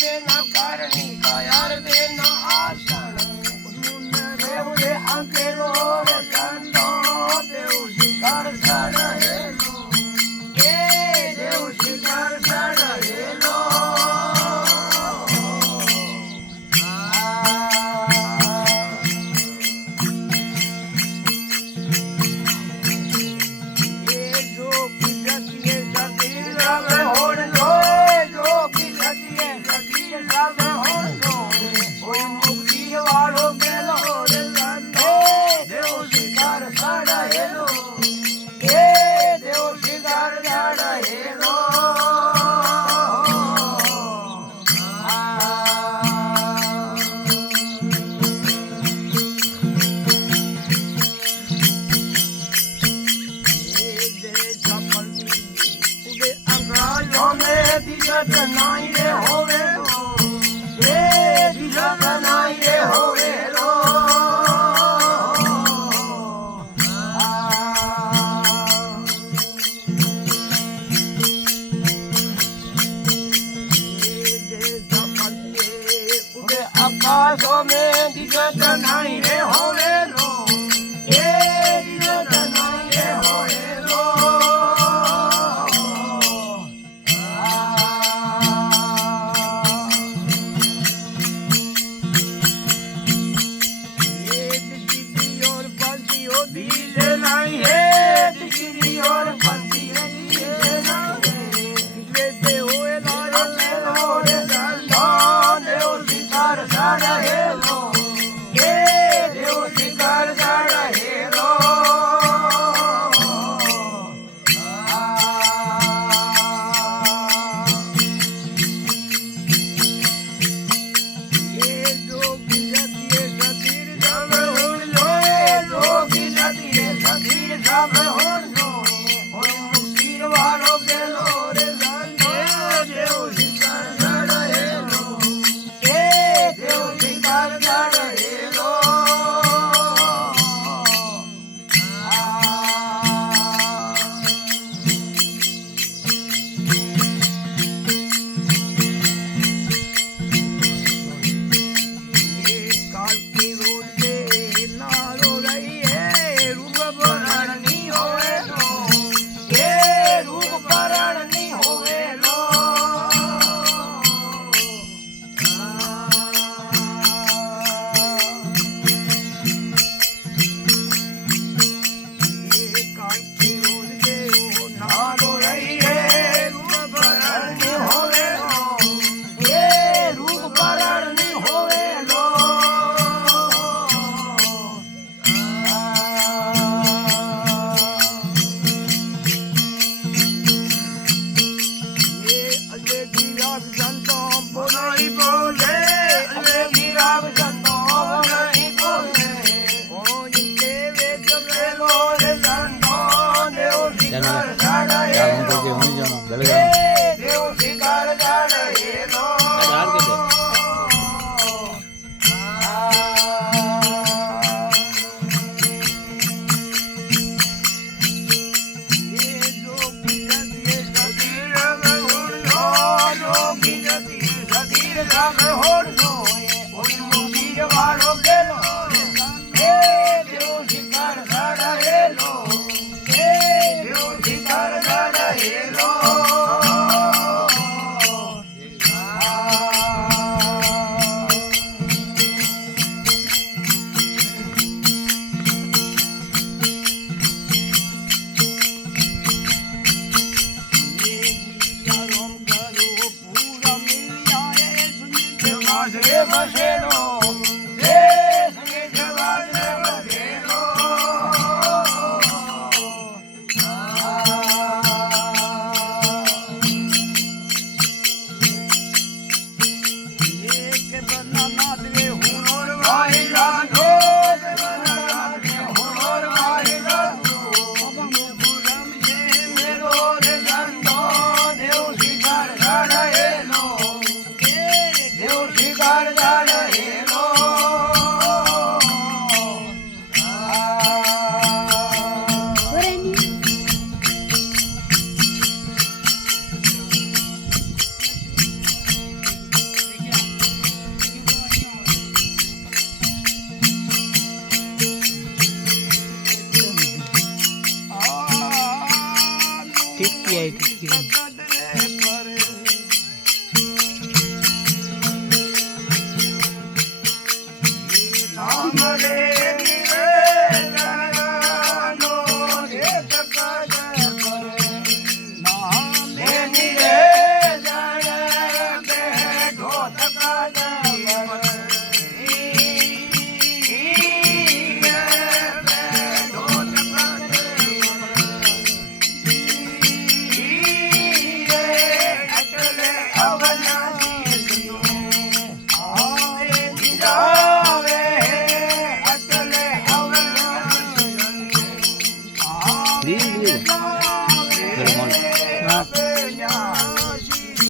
તેના કારણી કાયાર તેના આસન દેવને અંકેલો રે સંતો દેવ શિકાર ચડેલો એ દેવ શિકાર ચડેલો आकाशों में दिखत नहीं रे होवे लो ये दिखत नहीं रे होवे लो ये दिखती और बनती हो दिल नहीं है दिखती और बनती है दिल नहीं है दिखते हुए लाल रे संतान देव शिकार चढ़ेलो ये देव शिकार चढ़ेलो ये जोगी जतिये सतीर सब होड़ लो जोगी जतिये सतीर सब होड़ लो ओए मुक्ति वालो के लो रे संतो देव शिकार चढ़ेलो ये देव शिकार चढ़ेलो काल की रोड पे नारो रही है रूप भरण नहीं होवे लो ये रूप भरण नहीं होवे लो ये काल की रोड पे नारो रही है रूप भरण नहीं होवे लो ये रूप भरण नहीं होवे लो ये अजय गिराव संतों बोलाई बोले अजय गिराव संतों बोलाई बोले ओ इनके वे जो खेलो रे संतों देव शिकार चढ़ेलो ये देव शिकार चढ़ेलो ये जोगी जतिये सतीर सब होड़ लो जोगी जतिये सतीर सब होड़ लो ओए मुक्ति वालो के लो ये देव शिकार चढ़ेलो ये देव शिकार चढ़ेलो ये गीतारों करो पूरा मिल जाए सुनित बाजरे बसेलो रे सुनित बाजरे बसेलो टिटकी आई टिटकी